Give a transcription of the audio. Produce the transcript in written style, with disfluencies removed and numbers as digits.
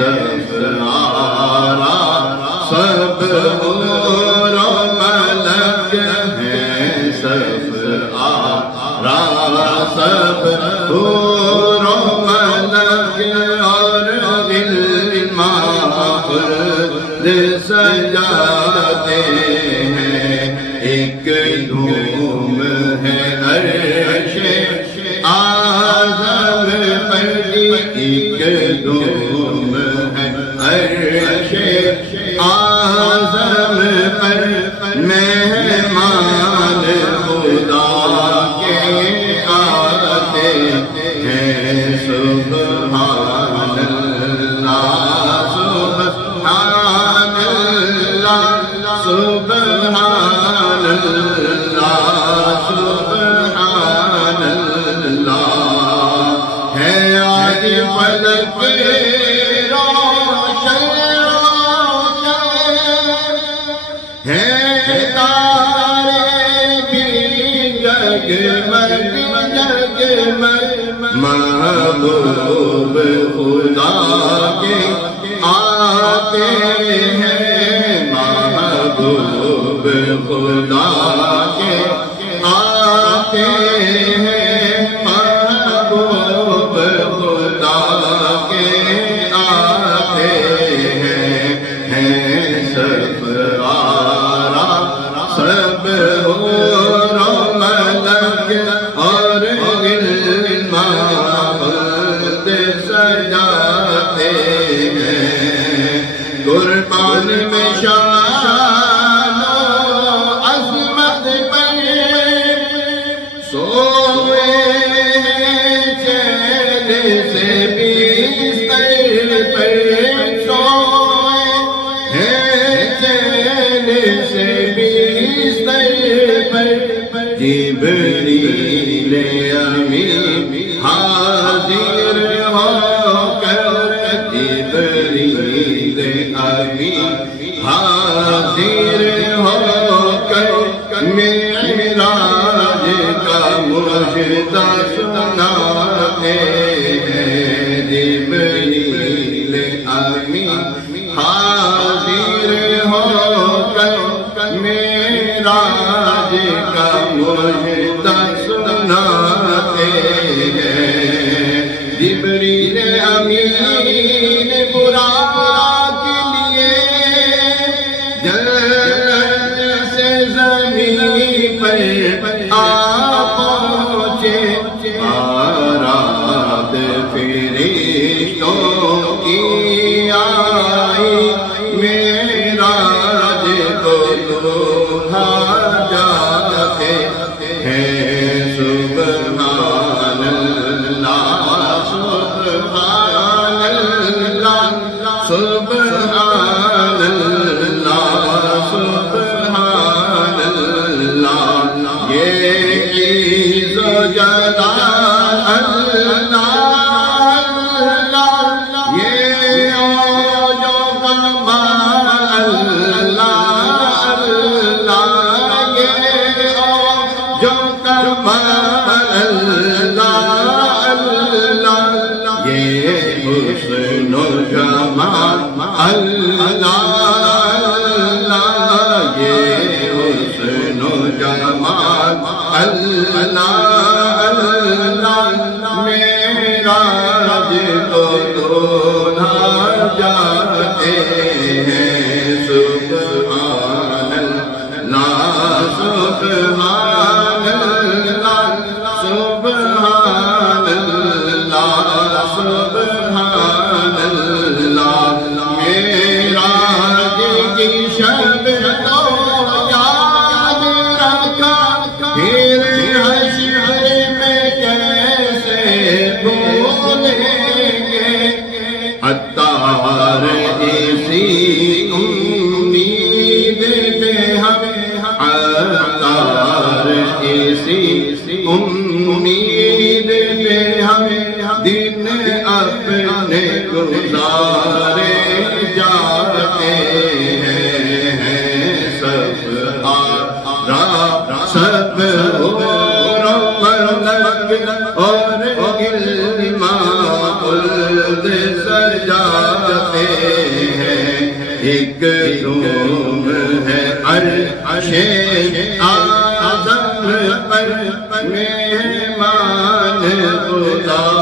سب آرا سب حور و ملک ہیں سب آرا سب حور و ملک اور غلما خود سجاتے ہیں ایک دھوم ہے عرش اعظم پر ایک دھوم ہے عرش اعظم پر مہمان خدا کے آتے ہیں سبحان اللہ سبحان اللہ سبحان اللہ سبحان اللہ ہے آج فلک روشن ہے تارے بھی جگمگ جگمگ محبوب خدا کے آتے ہیں محبوب خدا کے آتے ہیں محبوب خدا کے آتے ہیں سب آرا سب حور و ملک اور غلما خود سجاتے ہیں قربان میں شان و عظمت پر سوئے ہیں چین سے بستر پر سوئے ہیں چین سے بستر پر جبریل امین حاضر ہو کر جبریل امین حاضر ہو کر معراج کا مجدہ سناتے ہیں جبریل امین حاضر ہو کر معراج کا مجدہ سناتے ہیں جبریل امین براق لیے جنت سے زمین پر آ پہنچے آراد فرشتوں کی آئی معراج کو دولہا جاتے ہیں سبحان اللہ سبحان اللہ سبحان اللہ سبحان اللہ یہ عز و جلال اللہ اللہ یہ عوج و کمال اللہ اللہ یہ عوج و کمال اللہ اللہ یہ حسن و جمال اللہ اللہ یہ حسن و جمال اللہ اللہ معراج کو دولہا جاتے ہیں سبحان اللہ سبحان اللہ سبحان اللہ سبحان اللہ معراج کی شب تو یاد رکھا پھر حشر میں کیسے بھولیں گے عطار اسی امید پہ ہمیں عطار اسی امید پہ ہمیں دن اپنے گزارے جاتے ہیں سب آرا سب حور و ملک اور غلما خود سجاتے ہیں ایک روم ہے عرش اعظم پر مہمان خدا